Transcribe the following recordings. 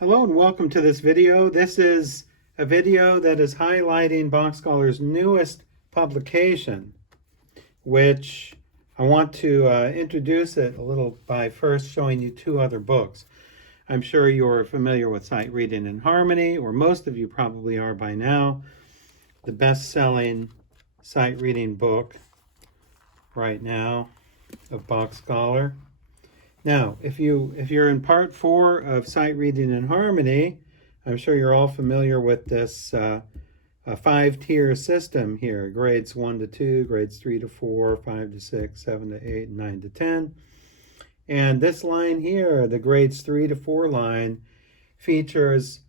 Hello and welcome to this video. This is a video that is highlighting Bach Scholar's newest publication, which I want to introduce it a little by first showing you two other books. I'm sure you're familiar with Sight Reading in Harmony, or most of you probably are by now, the best-selling sight reading book right now of Bach Scholar. Now, if you're in part 4 of Sight Reading in Harmony, I'm sure you're all familiar with this 5-tier system here: grades 1 to 2, grades 3 to 4, 5 to 6, 7 to 8, and 9 to 10. And this line here, the grades 3 to 4 line, features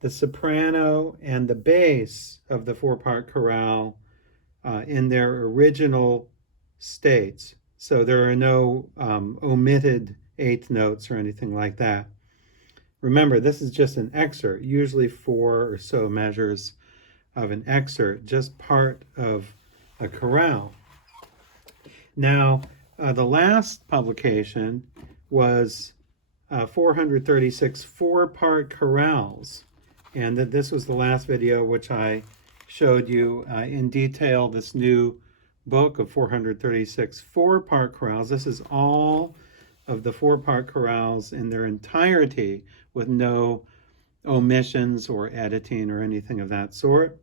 the soprano and the bass of the 4-part chorale in their original states. So there are no omitted eighth notes or anything like that. Remember, this is just an excerpt, usually 4 or so measures of an excerpt, just part of a chorale. Now, the last publication was 436 4-part chorales, and that this was the last video which I showed you in detail this new book of 436 4-part chorales. This is all of the 4-part chorales in their entirety with no omissions or editing or anything of that sort.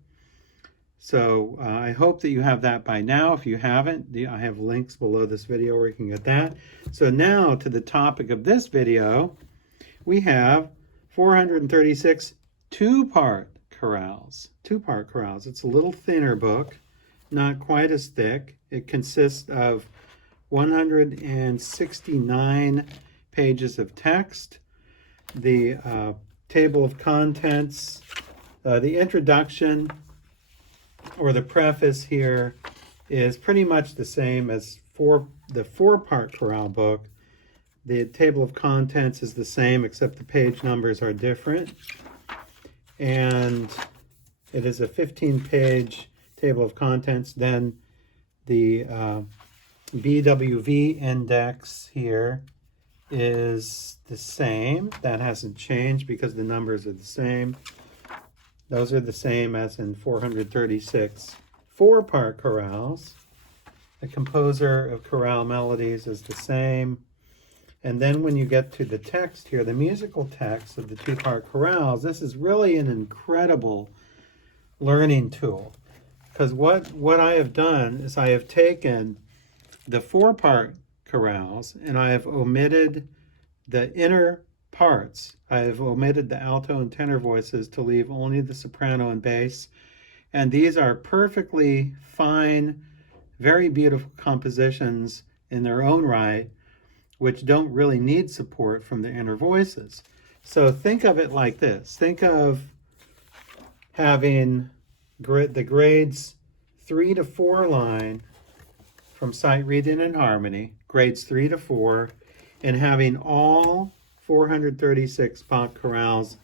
So I hope that you have that by now. If you haven't, I have links below this video where you can get that. So now to the topic of this video, we have 436 2-part chorales. 2-part chorales. It's a little thinner book, not quite as thick. It consists of 169 pages of text, the table of contents, the introduction or the preface here is pretty much the same as for the 4-part chorale book. The table of contents is the same, except the page numbers are different. And it is a 15-page table of contents. Then the BWV index here is the same. That hasn't changed because the numbers are the same. Those are the same as in 436 4-part chorales. The composer of chorale melodies is the same. And then when you get to the text here, the musical text of the 2-part chorales, this is really an incredible learning tool. Because what I have done is I have taken the 4-part chorales and I have omitted the inner parts. I have omitted the alto and tenor voices to leave only the soprano and bass. And these are perfectly fine, very beautiful compositions in their own right, which don't really need support from the inner voices. So think of it like this. Think of having the grades 3 to 4 line from Sight Reading in Harmony, grades 3 to 4, and having all 436 Bach chorales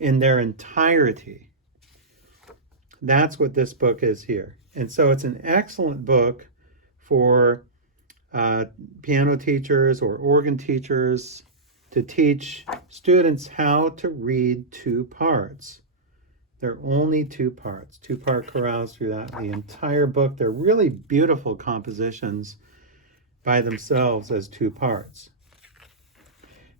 in their entirety. That's what this book is here. And so it's an excellent book for piano teachers or organ teachers to teach students how to read 2 parts. There are only 2 parts, 2-part chorales throughout the entire book. They're really beautiful compositions by themselves as 2 parts.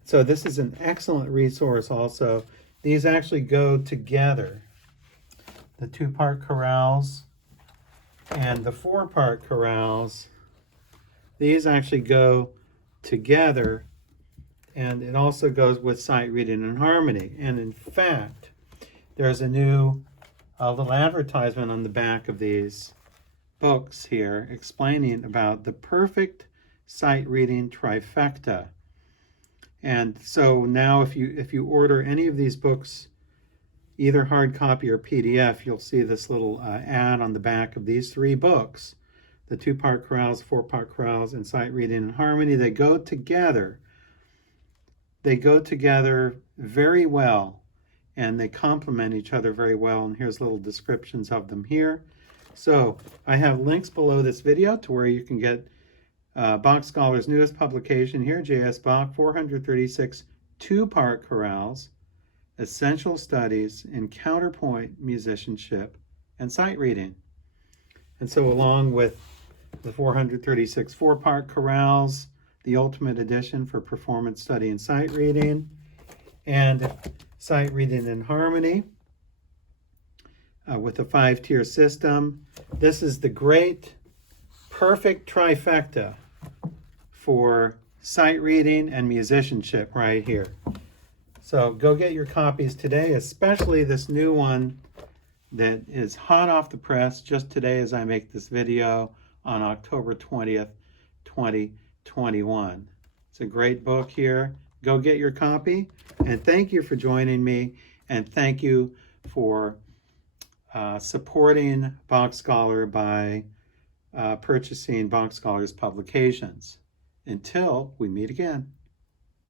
So this is an excellent resource also. These actually go together. The 2-part chorales and the 4-part chorales, these actually go together, and it also goes with Sight Reading in Harmony. And in fact, there's a new little advertisement on the back of these books here explaining about the perfect sight reading trifecta. And so now if you order any of these books, either hard copy or PDF, you'll see this little ad on the back of these 3 books. The 2-part chorales, 4-part chorales, and Sight Reading in Harmony. They go together. They go together very well, and they complement each other very well. And here's little descriptions of them here. So I have links below this video to where you can get Bach Scholar's newest publication here, J.S. Bach 436 2-part chorales, Essential Studies in Counterpoint Musicianship and Sight Reading. And so along with the 436 four-part chorales, the Ultimate Edition for Performance Study and Sight Reading, and Sight Reading in Harmony with a 5-tier system. This is the great, perfect trifecta for sight reading and musicianship right here. So go get your copies today, especially this new one that is hot off the press just today as I make this video on October 20th, 2021. It's a great book here. Go get your copy, and thank you for joining me, and thank you for supporting Bach Scholar by purchasing Bach Scholar's publications. Until we meet again.